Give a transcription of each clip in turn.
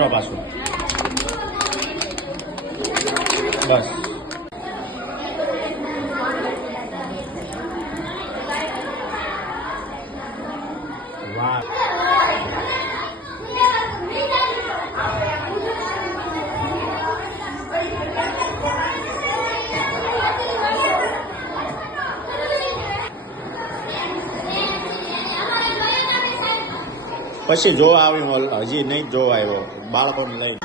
કરો પાછું. બસ. વાહ. પછી જોવા આવ્યું, હજી નહીં જોવા આવ્યો બાળકોને લઈ.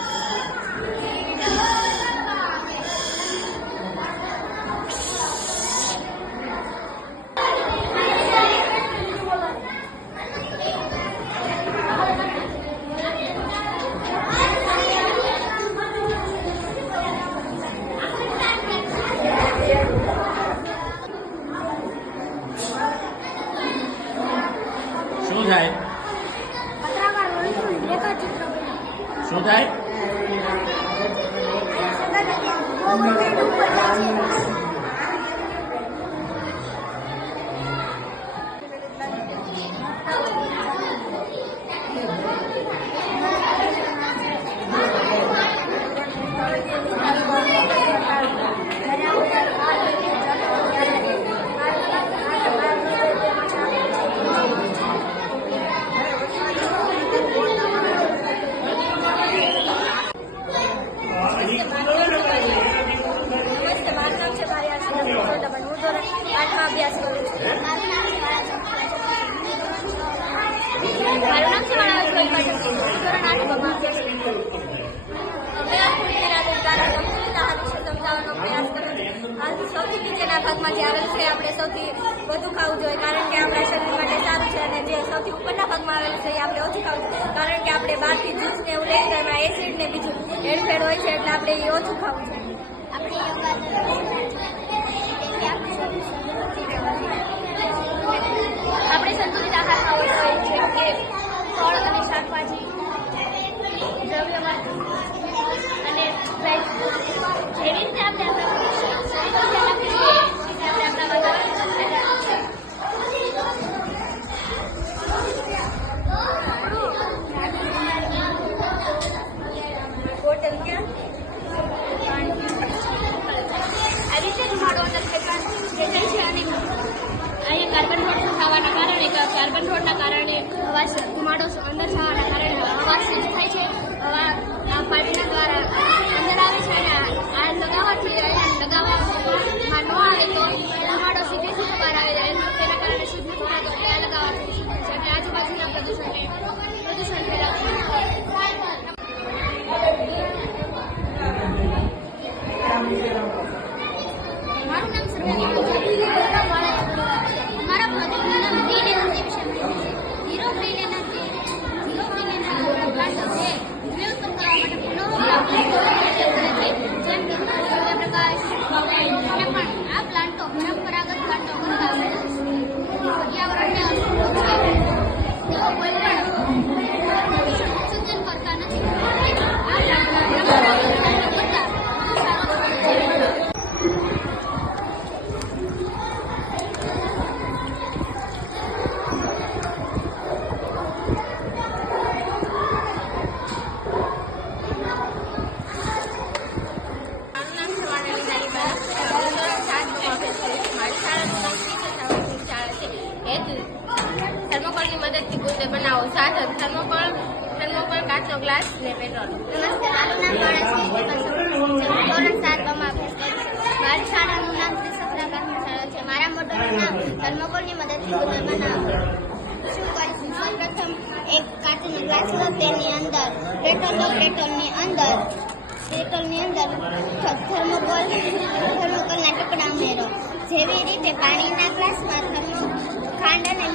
શું થાય? શું થાય? અભ્યાસ કરું છું. મારું નામ સવાણા ધોરણ 8 માં અભ્યાસ કરું છું. સમજાવવાનો પ્રયાસ કરું છું. સૌથી નીચેના ભાગમાં જે આવેલ છે આપણે સૌથી વધુ ખાવું જોઈએ, કારણ કે આપણા શરીર માટે સારું છે, અને જે સૌથી ઉપરના ભાગમાં આવેલું છે એ આપણે ઓછું ખાવું જોઈએ, કારણ કે આપણે બહારથી જ્યુસ ને એવું લઈએ તો એમાં એસિડ ને બીજું હેરફેર હોય છે, એટલે આપણે એ ઓછું ખાવું જોઈએ. આપણે સંતુલિત આહાર ખાવો જોઈએ, જેમ કે ફળ અને શાકભાજી, દ્રવ્યમાંથી અને જેવી રીતે આપણે બોટલ ક્યાં આવી રીતે ધુમાડો અંદર ખેંચાય છે, અને અહીં કાર્બન રોડ થવાના કારણે હવા ધુમાડો અંદર થવાના કારણે હવા શુદ્ધ થાય છે. હવા આ પાણીના દ્વારા અંદર આવે છે, અને આ લગાવવાથી લગાવવામાં ન આવે તો ધુમાડો સીધે બહાર આવે છે. તેના કારણે શુદ્ધ નથી થતો, એટલે આ લગાવવાથી શુદ્ધ થાય છે અને આજુબાજુના પ્રદૂષણ ફેલાવે છે. મારું નામ સરવાણી અમારા પ્રોજેક્ટનું નામ ગ્રીન એનર્જી વિશે માહિતી છે. ઝીરો ગ્રીન એનર્જી પ્લાન્ટ છે રિન્યુઅલ કરવા માટે પુનઃપ્રાપ્ત કરે છે, જેમ કે સૂર્યપ્રકાશ, અને પણ આ પ્લાન્ટો પરંપરાગત પ્લાન્ટો કરતા પર્યાવરણને અનુકૂળ છે. તેઓ કોઈ પણ ઉત્સર્જન કરતા નથી. આ પ્લાન્ટના પરંપરાગત પ્લાન્ટો કરતા વધુ સારું છે. થર્મોકોલની મદદથી ગુંદે બનાવો. સાધન થર્મોકોલ, કાચનો ગ્લાસ ને પેટ્રોલ. નમસ્તે, મારું નામ ધોરણ 7 માં અભ્યાસ કરું છું. મારી શાળાનું નામ ત્રિસત્રા પ્રાથમિક શાળા છે. મારા મોટરનું નામ થર્મોકોલની મદદથી ગુંદે બનાવો. શું કરીશું? સૌપ્રથમ એક કાચનો ગ્લાસ લો, તેની અંદર પેટ્રોલ લો, પેટ્રોલની અંદર થર્મોકોલના ટુકડા ઉમેરો. જેવી રીતે પાણીના ગ્લાસમાં ખાંડ અને